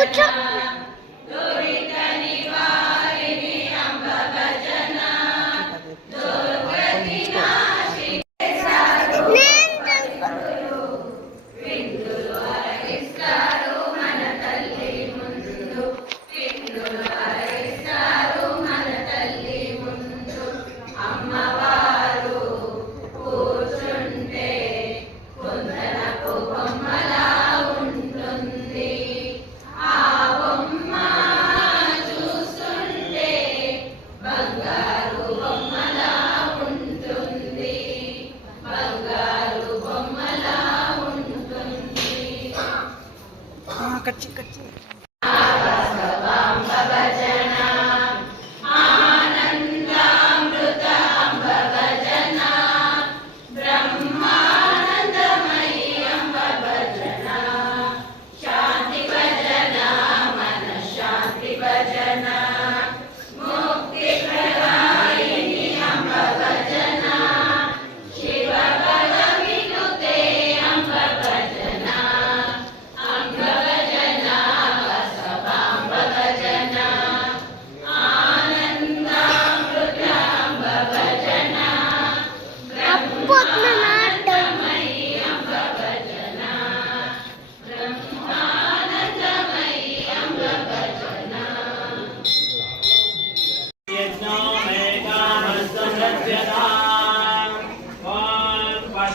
Put your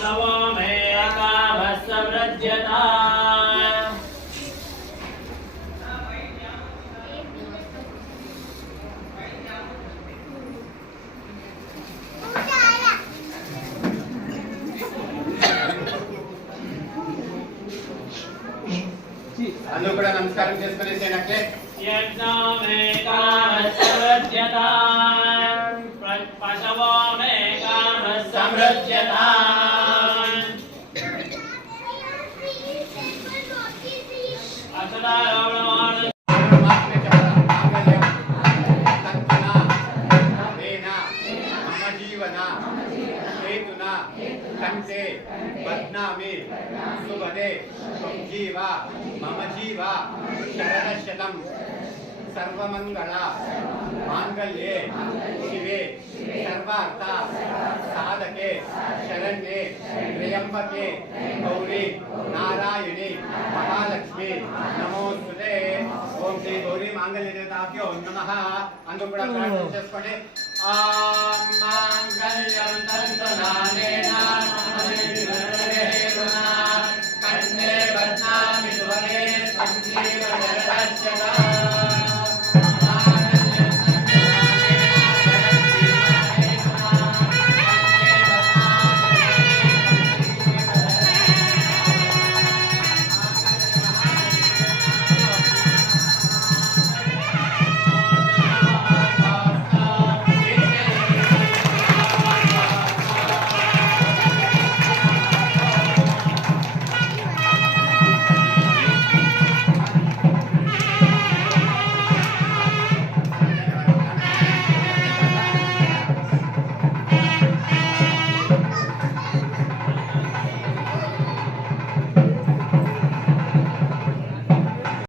दावामेकावसमृद्यता चि अनुग्रह नमस्कारम చేసుకొనేసేనకలే యాజ్ఞావేకావసమృద్యతా పాశవామేకావసమృద్యతా சாதகே, சரண்யே, ரயம்பகே, கௌரி, நாராயணி, மகாலட்சுமி, நமோ మాంగళ్యం నమ అందుకు కూడా చేసుకోండి ఆ మాంగళ్యం తంత